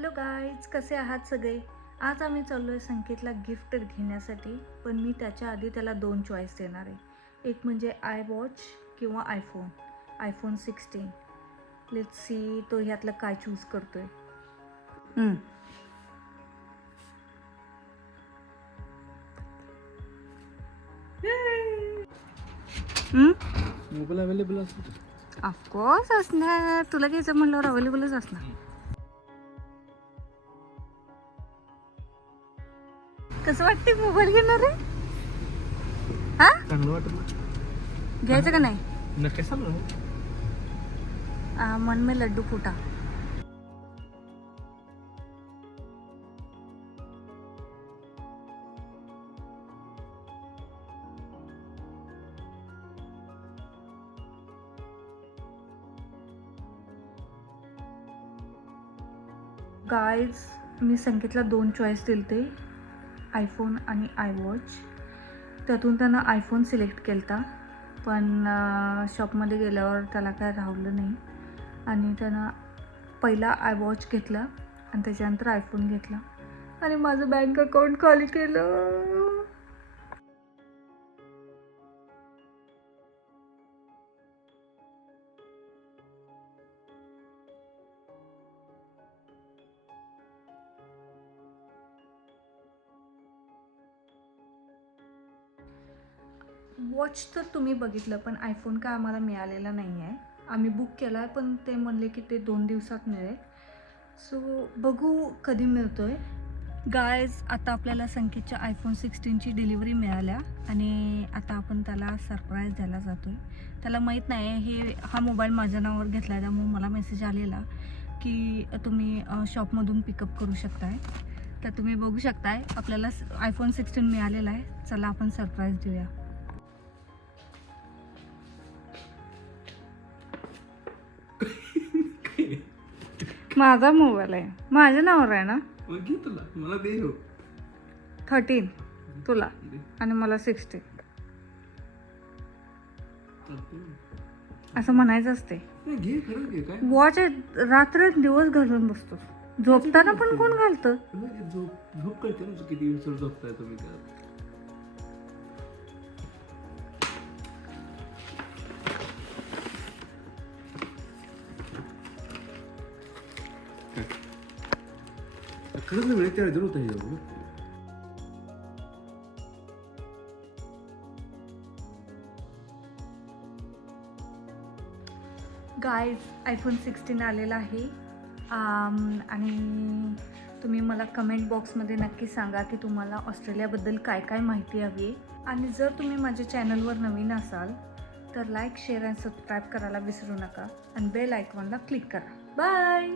Hello guys, कसे आहात सगळे? आज आम्ही चाललो आहे संकेतला गिफ्ट घेण्यासाठी, पण मी त्याच्या आधी त्याला 2 चॉईस देणार आहे. एक म्हणजे iWatch किंवा आयफोन 16. लेट्स सी तो ह्यातलं काय चूज करतोय. मोबाईल अवेलेबल असतो. ऑफकोर्स असणार, तुला घ्यायचं म्हणल्यावर अवेलेबलच असणार. कसं वाटते मोबाईल घेणार आहे? हा, चांगलं वाटत ना? घ्यायचं का नाही? नक्की सांग ना. मन में लड्डू फूटा. गाईज, मी संकेतला 2 चॉईस दिलते, आयफोन आणि iWatch. त्यातून त्यानं आयफोन सिलेक्ट केलता, पण शॉपमध्ये गेल्यावर त्याला काय राहिलं नाही आणि त्यानं पहिला iWatch घेतला आणि त्याच्यानंतर आयफोन घेतला आणि माझं बँक अकाउंट खाली केलं. वॉच तर तुम्ही बघितलं, पण आयफोन काय आम्हाला मिळालेला नाही आहे. आम्ही बुक केला आहे, पण ते म्हणले की ते 2 दिवसात मिळेल. सो बघू कधी मिळतो आहे. गायज, आता आपल्याला संकेतच्या आयफोन 16ची डिलिव्हरी मिळाल्या आणि आता आपण त्याला सरप्राईज द्यायला जातो आहे. त्याला माहीत नाही आहे हा मोबाईल माझ्या नावावर घेतला आहे, त्यामुळे मला मेसेज आलेला की तुम्ही शॉपमधून पिकअप करू शकताय. तर तुम्ही बघू शकताय आपल्याला आयफोन 16 मिळालेला आहे. चला आपण सरप्राईज देऊया. माझा मोबाईल आहे, माझ्या नावावर आहे ना. घे तुला, मला दे हो. 13 तुला आणि मला 16 असं म्हणायचं असते. घे, खरं घे. काय वॉच रात्र दिवस घालून बसतो, झोपताना पण कोण घालतं? झोप कळते ना किती दिवस झोपताय तुम्ही त्यात. खरंच ना, वेळेत त्याला जरूर आहे. गाईज, आयफोन 16 आलेला आहे आणि तुम्ही मला कमेंट बॉक्समध्ये नक्की सांगा की तुम्हाला ऑस्ट्रेलियाबद्दल काय काय माहिती हवी आहे. आणि जर तुम्ही माझ्या चॅनलवर नवीन असाल तर लाईक, शेअर आणि सबस्क्राईब करायला विसरू नका आणि बेल आयकॉनला क्लिक करा. बाय.